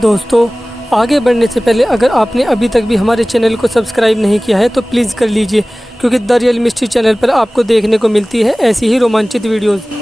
दोस्तों, आगे बढ़ने से पहले अगर आपने अभी तक भी हमारे चैनल को सब्सक्राइब नहीं किया है तो प्लीज़ कर लीजिए, क्योंकि द रियल मिस्ट्री चैनल पर आपको देखने को मिलती है ऐसी ही रोमांचित वीडियोज़।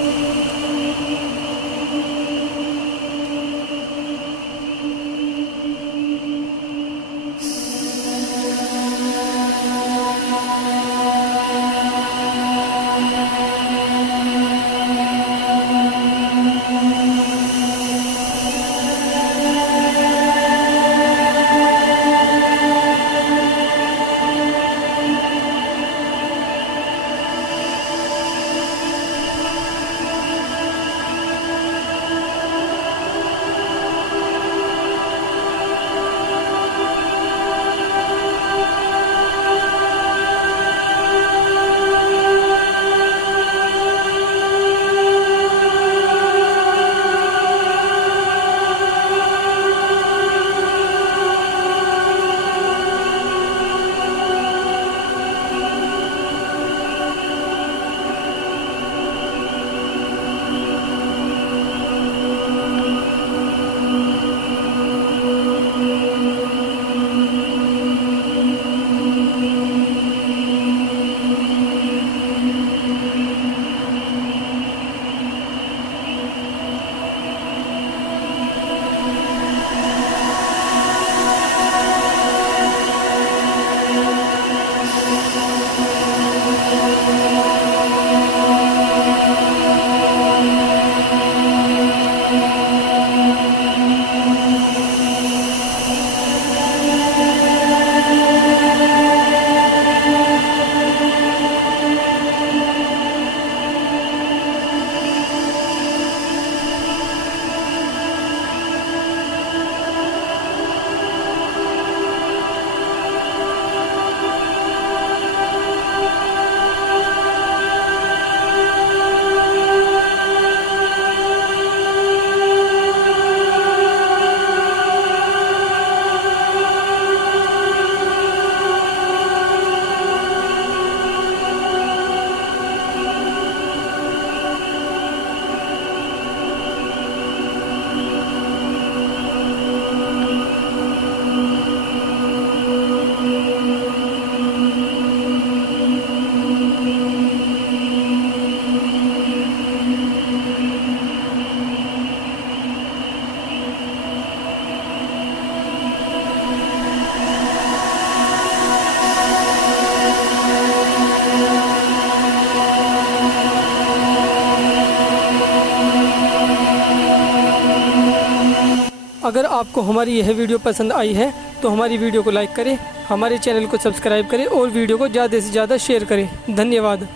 अगर आपको हमारी यह वीडियो पसंद आई है तो हमारी वीडियो को लाइक करें, हमारे चैनल को सब्सक्राइब करें और वीडियो को ज़्यादा से ज़्यादा शेयर करें। धन्यवाद।